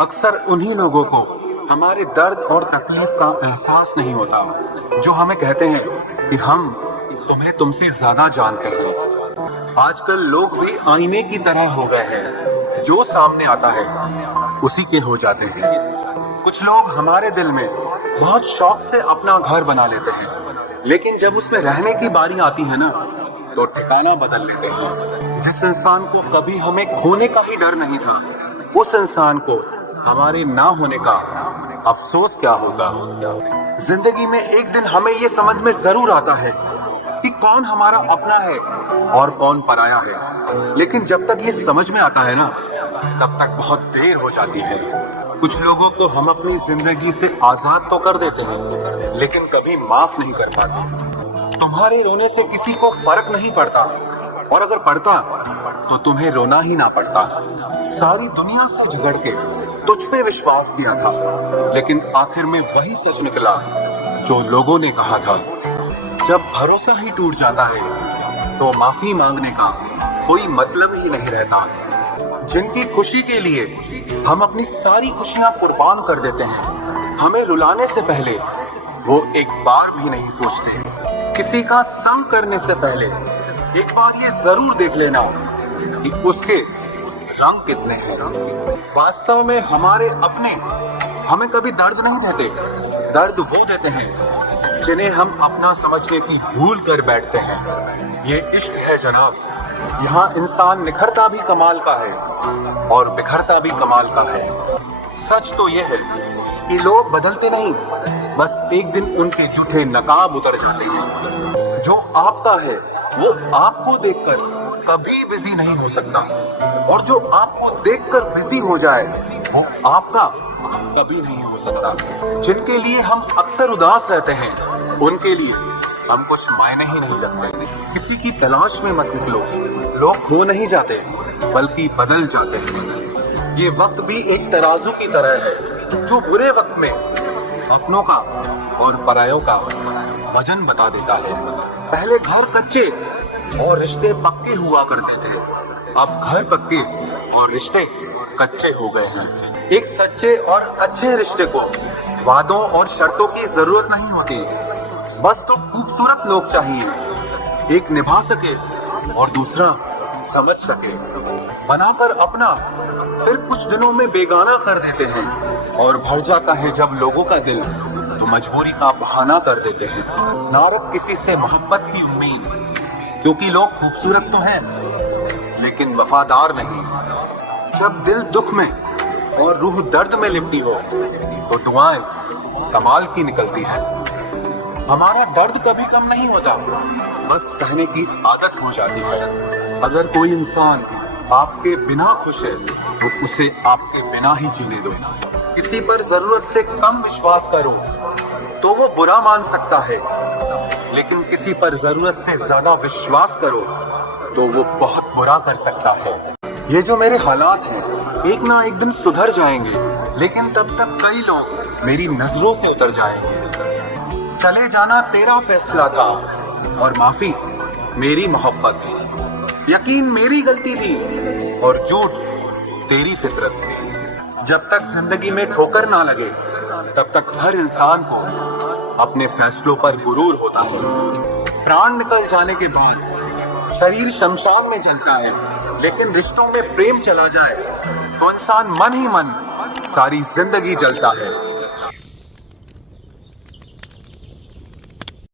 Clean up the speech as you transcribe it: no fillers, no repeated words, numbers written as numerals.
अक्सर उन्हीं लोगों को हमारे दर्द और तकलीफ का एहसास नहीं होता जो हमें कहते हैं कि हम तुम्हें तुमसे ज्यादा जानते हैं। आजकल लोग भी आईने की तरह हो गए हैं, जो सामने आता है उसी के हो जाते हैं। कुछ लोग हमारे दिल में बहुत शौक से अपना घर बना लेते हैं, लेकिन जब उसमें रहने की बारी आती है ना, तो ठिकाना बदल लेते हैं। जिस इंसान को कभी हमें खोने का ही डर नहीं था, उस इंसान को हमारे ना होने का अफसोस क्या होगा। जिंदगी में एक दिन हमें ये समझ में जरूर आता है कि कौन हमारा अपना है और कौन पराया है, लेकिन जब तक ये समझ में आता है ना, तब तक बहुत देर हो जाती है। कुछ लोगों को हम अपनी जिंदगी से आजाद तो कर देते हैं, लेकिन कभी माफ नहीं कर पाते। तुम्हारे रोने से किसी को फर्क नहीं पड़ता, और अगर पड़ता तो तुम्हें रोना ही ना पड़ता। सारी दुनिया से झगड़ के तुझ पे विश्वास किया था, लेकिन आखिर में वही सच निकला जो लोगों ने कहा था। जब भरोसा ही टूट जाता है तो माफी मांगने का कोई मतलब ही नहीं रहता। जिनकी खुशी के लिए हम अपनी सारी खुशियां कुर्बान कर देते हैं, हमें रुलाने से पहले वो एक बार भी नहीं सोचते। किसी का संग करने से पहले एक बार ये जरूर देख लेना कि उसके रंग कितने हैं। वास्तव में हमारे अपने हमें कभी दर्द नहीं देते, दर्द वो देते हैं जिन्हें हम अपना समझने की भूल कर बैठते हैं। ये इश्क है जनाब, यहाँ इंसान निखरता भी कमाल का है और बिखरता भी कमाल का है। सच तो ये है कि लोग बदलते नहीं, बस एक दिन उनके झूठे नकाब उतर जाते हैं। जो आपका है वो आपको देखकर कभी बिजी नहीं हो सकता, और जो आपको देखकर बिजी हो जाए वो आपका कभी नहीं हो सकता। जिनके लिए हम अक्सर उदास रहते हैं, उनके लिए हम कुछ मायने ही नहीं रखते। किसी की तलाश में मत निकलो, लोग खो नहीं जाते बल्कि बदल जाते हैं। ये वक्त भी एक तराजू की तरह है, जो बुरे वक्त में अपनों का और परायों का वजन बता देता है। पहले घर कच्चे और रिश्ते पक्के हुआ करते थे, अब घर पक्के और रिश्ते कच्चे हो गए हैं। एक सच्चे और अच्छे रिश्ते को वादों और शर्तों की जरूरत नहीं होती, बस तो खूबसूरत लोग चाहिए, एक निभा सके और दूसरा समझ सके। बनाकर अपना फिर कुछ दिनों में बेगाना कर देते हैं, और भर जाता है जब लोगों का दिल तो मजबूरी का बहाना कर देते हैं। ना रख किसी से मोहब्बत की उम्मीद, क्योंकि लोग खूबसूरत तो हैं लेकिन वफादार नहीं। जब दिल दुख में और रूह दर्द में लिपटी हो तो दुआएं कमाल की निकलती है। हमारा दर्द कभी कम नहीं होता, बस सहने की आदत हो जाती है। अगर कोई इंसान आपके बिना खुश है तो उसे आपके बिना ही जीने दो। किसी पर जरूरत से कम विश्वास करो तो वो बुरा मान सकता है, लेकिन किसी पर जरूरत से ज्यादा विश्वास करो तो वो बहुत बुरा कर सकता है। ये जो मेरे हालात हैं, एक ना एक दिन सुधर जाएंगे, लेकिन तब तक कई लोग मेरी नजरों से उतर जाएंगे। चले जाना तेरा फैसला था और माफी मेरी मोहब्बत। यकीन मेरी गलती थी और झूठ तेरी फितरत। जब तक जिंदगी में ठोकर ना लगे, तब तक हर इंसान को अपने फैसलों पर गुरूर होता है। प्राण निकल जाने के बाद शरीर शमशान में जलता है, लेकिन रिश्तों में प्रेम चला जाए तो इंसान मन ही मन सारी जिंदगी जलता है।